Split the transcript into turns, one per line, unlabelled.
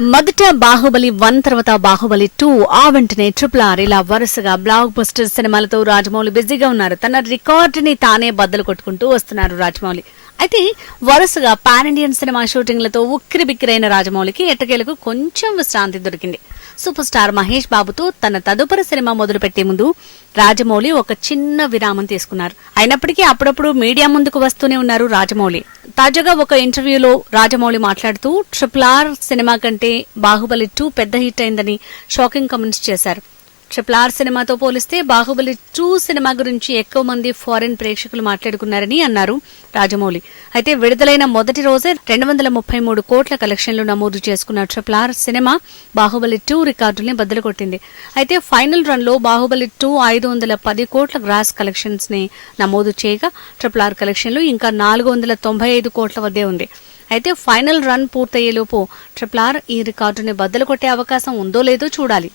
మొదట బాహుబలి వన్ తర్వాత బాహుబలి టూ. ఆ వెంటనే ట్రిపుల్ ఆర్ ఇలా వరుసగా బ్లాక్ బస్టర్ సినిమాలతో రాజమౌళి బిజీగా ఉన్నారు. తన రికార్డుని తానే బద్దలు కొట్టుకుంటూ వస్తున్నారు రాజమౌళి. అయితే వరుసగా పాన్ ఇండియన్ సినిమా షూటింగ్లతో ఉక్కిరి బిక్కిరైన రాజమౌళికి ఎట్టకేలకు కొంచెం విశ్రాంతి దొరికింది. సూపర్ స్టార్ మహేష్ బాబుతో తన తదుపరి సినిమా మొదలుపెట్టే ముందు రాజమౌళి ఒక చిన్న విరామం తీసుకున్నారు. అయినప్పటికీ అప్పుడప్పుడు మీడియా ముందుకు వస్తూనే ఉన్నారు రాజమౌళి. తాజాగా ఒక ఇంటర్వ్యూలో రాజమౌళి మాట్లాడుతూ ట్రిపుల్ ఆర్ సినిమా కంటే బాహుబలి టూ పెద్ద హిట్ అయిందని షాకింగ్ కమెంట్స్ చేశారు. ట్రిపుల్ ఆర్ సినిమాతో పోలిస్తే బాహుబలి టూ సినిమా గురించి ఎక్కువ మంది ఫారిన్ ప్రేక్షకులు మాట్లాడుకున్నారని అన్నారు రాజమౌళి. అయితే విడుదలైన మొదటి రోజే రెండు వందల ముప్పై మూడు కోట్ల కలెక్షన్లు నమోదు చేసుకున్న ట్రిపుల్ ఆర్ సినిమా బాహుబలి టూ రికార్డుల్ని బద్దలు కొట్టింది అయితే ఫైనల్ రన్లో బాహుబలి టూ ఐదు వందల పది కోట్ల గ్రాస్ కలెక్షన్స్ని నమోదు చేయగా ట్రిపుల్ ఆర్ కలెక్షన్లు ఇంకా నాలుగు వందల తొంభై ఐదు కోట్ల వద్దే ఉంది. అయితే ఫైనల్ రన్ పూర్తయ్యేలోపు ట్రిపుల్ ఆర్ ఈ రికార్డుని బద్దలు కొట్టే అవకాశం ఉందో లేదో చూడాలి.